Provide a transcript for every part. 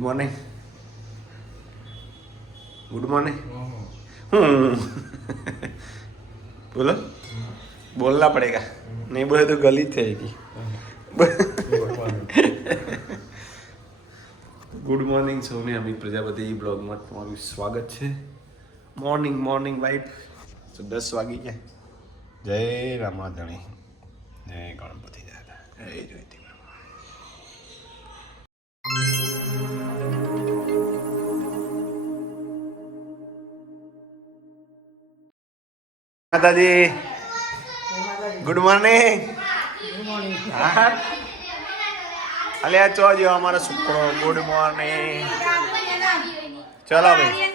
Morning good morning बोलो बोलना पड़ेगा नहीं बोले तो गली जाएगी गुड मॉर्निंग सौने अमित प्रजापति ब्लॉग में तुम्हाરું स्वागत છે મોર્નિંગ વાઇફ તો 10 વાગી ગયા જય રામાધણી જય ગણપતિ દાદા જય જોઈતી માતાજી ગુડ મોર્નિંગ અલે આ ચો જો અમારો છોકરો ગુડ મોર્નિંગ ચલો ભાઈ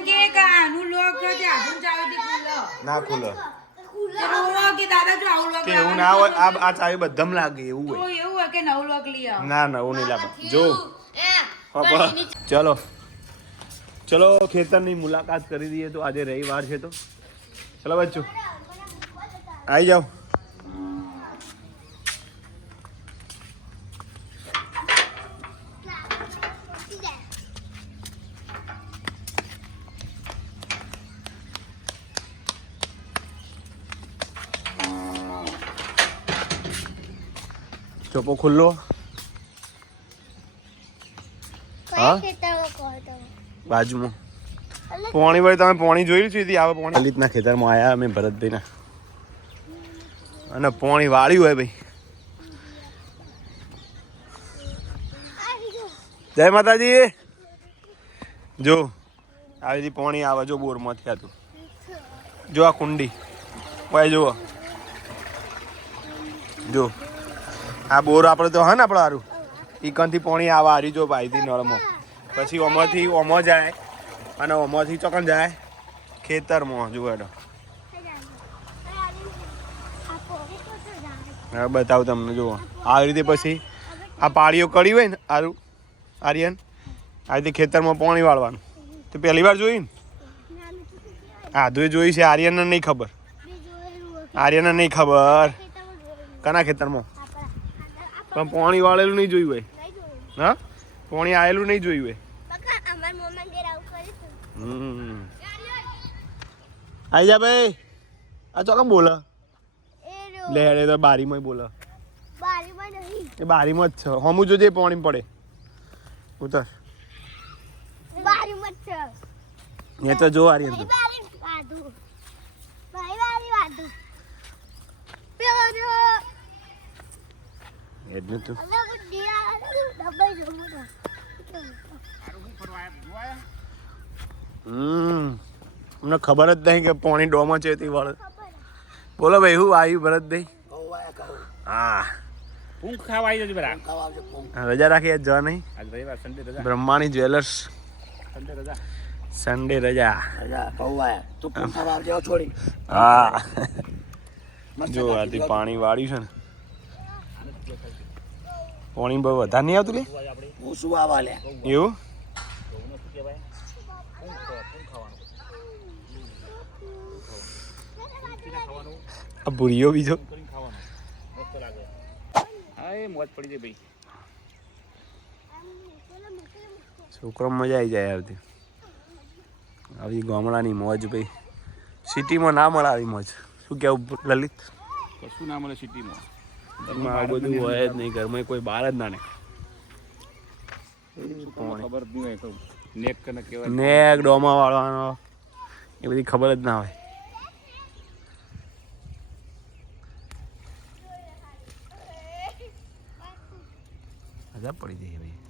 ના ખુલો એવું ના હોય આ ચાવી બધામ લાગે એવું હોય ના એવું નહીં લાગે જો ચલો ચલો ખેતરની મુલાકાત કરી દઈએ તો આજે રવિવાર છે તો ચલો બચ્ચો આવી જાઓ ચોપો ખુલ્લો હા બાજુમાં પોણી ભાઈ તમે પોણી જોઈ લીધી આવે પોણી લલિતના ખેતરમાં આવ્યા અમે ભરતભાઈના અને પોણી વાળ્યું હોય ભાઈ જય માતાજી જો આવી રીતે પોણી આવે જો બોરમાંથી આતું જો આ કુંડી ભાઈ જુઓ જો આ બોર આપણે તો હા ને આપણે સારું ઈકનથી પોણી આવે હારી જો ભાઈથી નળમાં પછી ઓમાંથી ઓમો જાય અને ઓમાંથી ચોકન જાય ખેતરમાં જુઓ એનો હા બતાવું તમને જુઓ આવી રીતે પછી આ પાળીઓ કરી હોય ને આરું આર્યન આ રીતે ખેતરમાં પાણી વાળવાનું તો પહેલી વાર જોયું ને આધુએ જોઈ છે આર્યનને નહીં ખબર આર્યનને નહીં ખબર કના ખેતરમાં પણ પાણી વાળેલું નહીં જોયું હોય હા પાણી આવેલું નહીં જોયું હોય આઈ જા ભાઈ આ ચોકમ બોલા લે હેડે તો બારીમાં બોલા એ બારીમાં જ છે હમું જોજે પાણી પડે ઉતર એ તો જો આરી અંદર એટલું તું અમને ખબર જ નહીં કે પાણી ડોમાં છે તે વાળે બોલો ભાઈ હું આવ્યું ભરતભાઈ હા રજા રાખી આજ જવા નહીં બ્રહ્માણી જ્વેલર્સ સન્ડે રજા હા જો આથી પાણી વાળ્યું છે ને પાણી બહુ વધારે નહીં આવતું લે એવું આ ભૂરીઓ બીજો છોકરો મજા આવી જાય આવતી આવી ગામડાની મોજ ભાઈ સિટીમાં ના મળે આવી મોજ શું કેવું લલિત કશું ના મળે સિટીમાં આ બધું હોય જ નહીં ઘરમાં કોઈ બહાર જ ના ખબર જ નહીં હોય નેક કને કહેવાય નેક ડોમા વાળવાનો એ બધી ખબર જ ના હોય મજા પડી જાય ભાઈ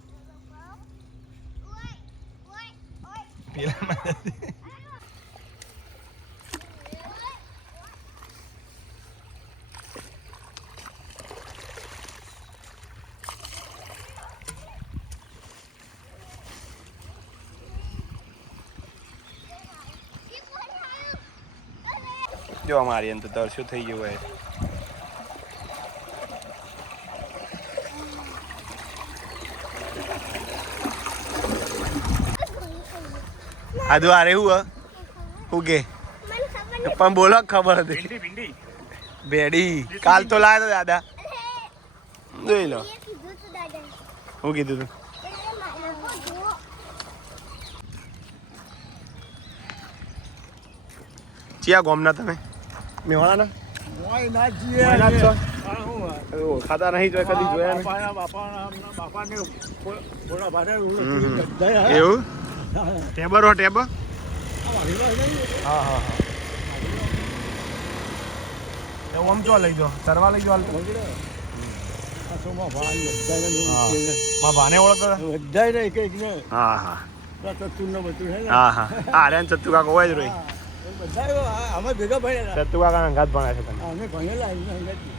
જો અમારી અંત તરસ્યું થઈ ગયું હોય આદુ આ રેવું હું કે પણ બોલો ખબર હતી ભેડી કાલ તો લાવ્યો તો દાદા જોઈ લો શું કીધું તું ચિયા ગોમના તમે મેવાડાના ઓય ના ઓયના જ છો? જીએ ખાતા નહીં જોયા કદી જોયા નહીં બાપાને થોડા ભારે એવું ટેબર હો ટેબર હા હા હા એવું આમ ચો લઈ જાઓ સરવા લઈ જાઓ માં ભાને ઓળખો બધા ને કઈક ને હા હા ચતુર ને બધું છે ને હા હા હા રે ચત્તુ કાકો હોય જ રોઈ બધા અમે ભેગા ભણેલા ચત્તુ કાકા અંગાત ભણાય છે તમે અમે ભણેલા એમના અંગાથી.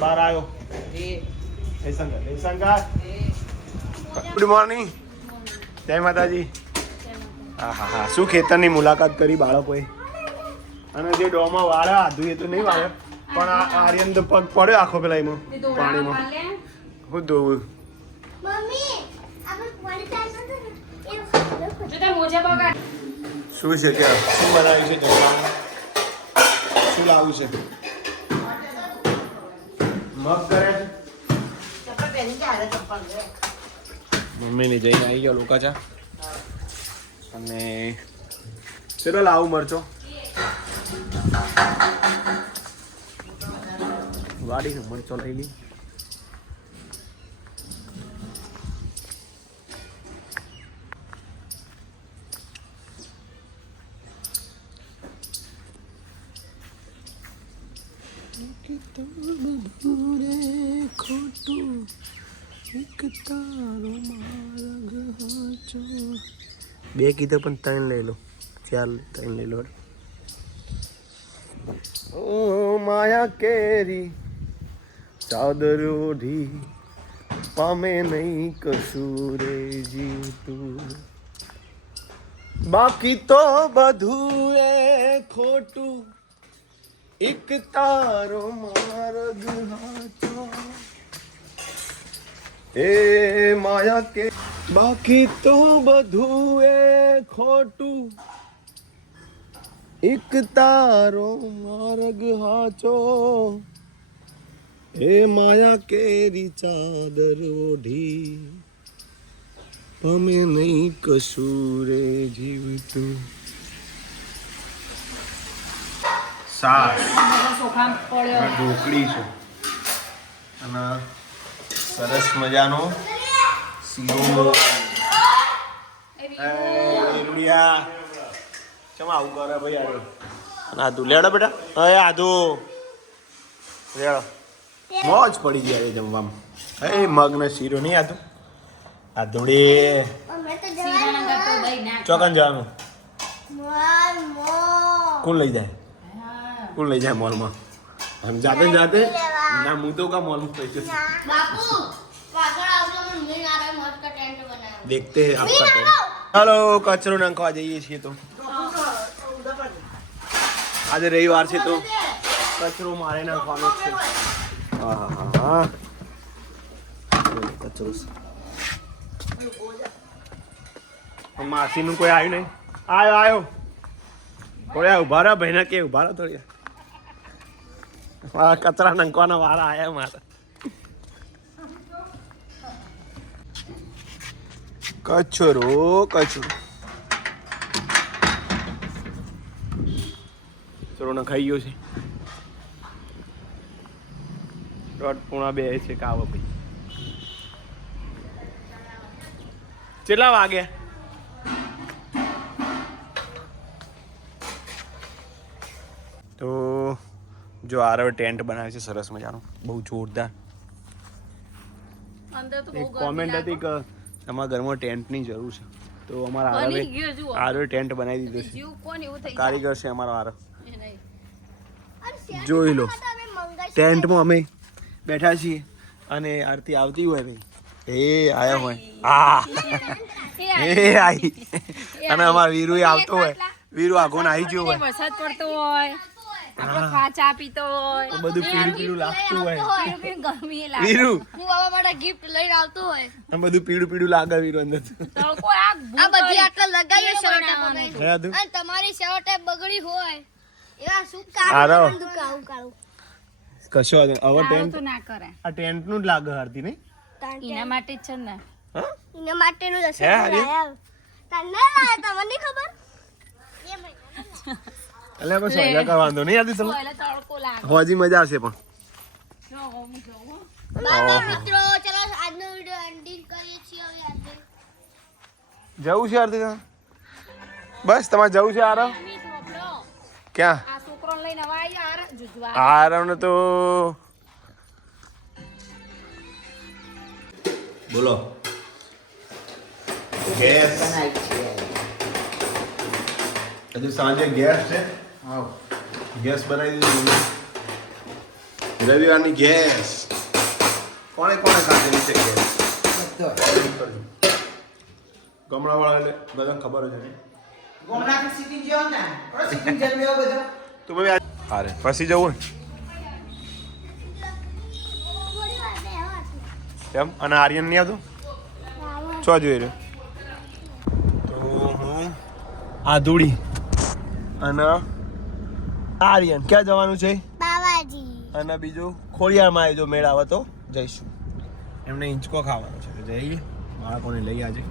બાર આવ્યો ગુડ મોર્નિંગ જય માતાજી હા હા હા શું ખેતરની મુલાકાત કરી બાળકોએ અને જે ડોમાં વાળ્યા આધું એ તો નહીં વાળ્યો પણ આ આર્યન તો પગ પડ્યો આખો પેલા એમાં પાણીમાં હું ધોવું શું છે ત્યાં શું બનાવ્યું છે જમવાનું શું લાવું છે મગ કરે છે મમ્મીની જઈને આવી ગયો લોકાચા અને ચલો લાવું મરચો વાડી મરચો લઈ લી બે કીધા પણ ત્રણ લઈ લો ચાર ત્રણ લઈ લો ઓ માયા કેરી ચાદર ઓઢી પામે નહીં કશું રે જીતું બાકી તો બધું એ ખોટું એક તારો માર્ગ હાચો એ માયા કે બાકી તો બધું એ ખોટું એક તારો માર્ગ હાચો એ માયા કેરી ચાદર ઓઢી પમે નહીં કશું રે જીવતું શાક ઢોકળી છે અને સરસ મજાનો શીરો રૂડિયા ચમ આવું કરે ભાઈ આડો અને આધુ લેડો બેટા હવે આધુ લેડો મોજ પડી ગયા જમવામાં એ મગ ને શીરો નહીં આધુ આધુડી ચોકન જવાનું કોણ લઈ જાય કોણ લઈ જાય મોલમાં हम जाते जाते ना मुंह तो का मॉल में पैसे बापू पागल आप लोग मुझे आ रहा है मौत का टेंट बनाया देखते हैं आपका टेंट हेलो कचरो नाखवा जाइए છીએ તો આજે રવિવાર છે તો કચરો મારે નાખવાનો છે હા હા હા કચરો માસી નું કોઈ આવ્યું નહીં આવ્યો થોડા ઉભા રહો ભાઈ ના કે ઉભા રહો થોડી મારા કચરા નાખવાના વાળા આયા મારા કચરો કચરો નખાઈ ગયો છે 1:30 છે કાવા ભાઈ કેટલા વાગે તો જો આરવ ટેન્ટ બનાવે છે સરસ મજાનું બહુ જોરદાર એક કોમેન્ટ હતી કે તમારા ઘરમાં ટેન્ટની જરૂર છે તો અમારા આરવે ટેન્ટ બનાવી દીધો છે કારીગર છે અમારો આરવ જોઈ લો ટેન્ટમાં અમે બેઠા છીએ અને આરતી આવતી હોય ભાઈ એ આયા હોય હા એ આઈ અને અમારો વીરુ આવતો હોય વીરુ આગો આવી ગયો હોય વરસાદ પડતો હોય આપણે ખાચા પીતો હોય બધું પીળું પીળું લાગતું હોય ગરમી લાગે વીરુ હું બાબા માટે ગિફ્ટ લઈને આવતો હોય આમ બધું પીળું પીળું લાગે વીરુ અંદર તડકો આ આ બધી આટલા લગાવીએ શર્ટ હે આદુ? અને તમારી શર્ટ બગડી હોય એવા શું આરો. કાળું કાળું કશો વાંધો નહીં. હવે તારું ટેન્ટ તો ના કરે આ ટેન્ટનું જ લાગે હારતી નહીં એના માટે જ છે ને હા એના માટેનું દસ હે, હારી? તને લાયા તમને નહીં ખબર એ મહિના એટલે બસ વાયદા કરવાનો નહીં આદી તો તમે એટલે તડકો લાગે હોજી મજા આવશે પણ બાય મિત્રો ચલો આજનો વિડિયો એન્ડિંગ કરીએ છીએ હવે આજે જવું છે આરતી કાકા? બસ તમારે જવું છે આરવ ક્યાં આ છોકરો લઈને હવે આવી યાર જુજવા આરવને તો બોલો ગેસ હજુ સાંજે ગેસ છે ગેસ બનાવી દીધું રવિવારની ગેસ કોણે ખાધેલી છે ગેસ ગામડાવાળાને બધાને ખબર જ હતી તો ભાઈ અરે પછી જવું ને કેમ અને આર્યન નહીં આવતું છો જોઈ રહ્યો તો હું આધુડી અને આર્યન ક્યાં જવાનું છે બાવાજી અને બીજું ખોડિયારમાં આવી જો મેળ આવે તો જઈશું એમને હિંચકો ખાવાનો છે તો જઈએ બાળકોને લઈ આજે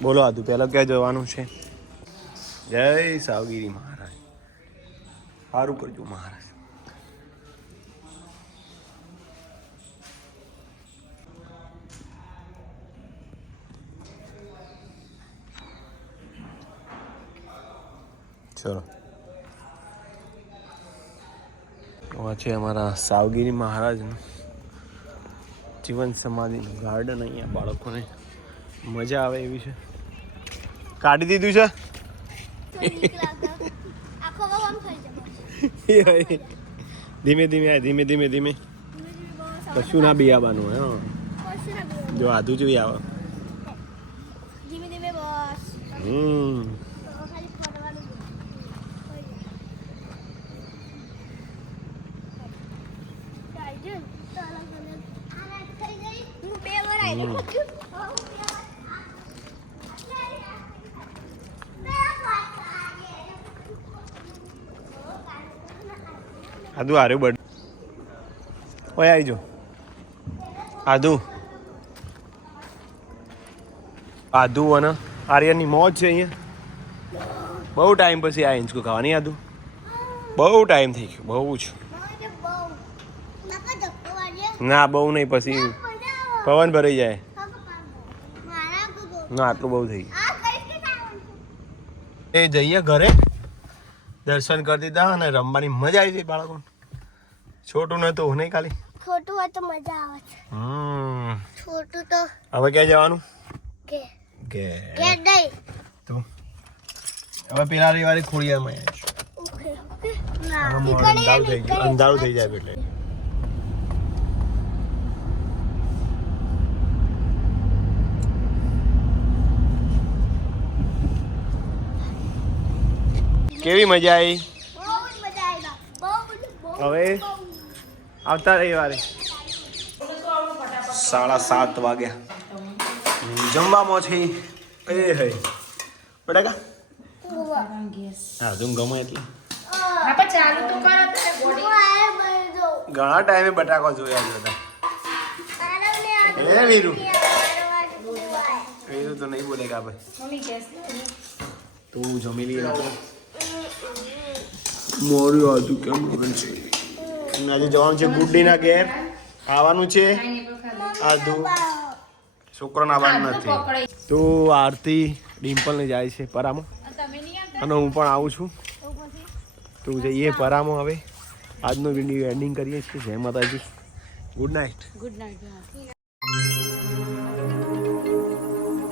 બોલો આદુ પહેલા ક્યાં જવાનું છે જય સાવગીરી મહારાજ સારું કરજો મહારાજ ચલો આ છે અમારા સાવગીરી મહારાજનું જીવન સમાધિનું ગાર્ડન અહીંયા બાળકોને મજા આવે એવી છે કાઢી દીધું છે આખો આમ થઈ જાય ધીમે ધીમે કશું ના બિયાવાનું હે જો આધું જોઈ આવે ધીમે ધીમે બસ ખાલી ફરવાનું આદુ આરે બડ ઓય આવી જો આદુ અને આર્યનની મોજ છે અહીંયા બહુ ટાઈમ પછી આ હિંચકો ખાવાની આદુ બહુ ટાઈમ થઈ ગયો બહુ જ ના બહુ નહીં પછી પવન ભરાઈ જાય ના આટલું બહુ થઈ ગયું એ જઈએ ઘરે દર્શન કરી દીધા અને રમવાની મજા આવી ગઈ બાળકોને છોટું નતું નહીં ખાલી છોટું હોય તો મજા આવે છે છોટું તો હવે ક્યાં જવાનું કે કે નહીં તો હવે પેલા રવિવારે ખોડિયારમાં અંધારું થઈ ગયું અંધારું થઈ જાય એટલે કેવી મજા આવી બહુ જ મજા આવી બહુ હવે આવતા રવિવારે 7:30 વાગ્યા જમવામાં છે એ હે બટાકા હા તું ગમે એટલે હા પણ ચાલુ તો કરો તો બોડી ઘણા ટાઈમે બટાકા જોયા છે બધા એ વીરુ વીરુ તો નહીં બોલેગા ભાઈ મમ્મી ગેસ તું જમી લઈએ મોર્યું હતું કેમ બોલે છે આજે જવાનું છે ગુડ્ડીના ઘેર આવવાનું છે આદુ છોકરાને આવવાનું નથી તો આરતી ડિમ્પલને જાય છે પરામો અને હું પણ આવું છું તો જઈએ પરામો હવે આજનો વિડીયો એન્ડિંગ કરીએ છીએ જય માતાજી ગુડ નાઇટ ગુડ નાઇટ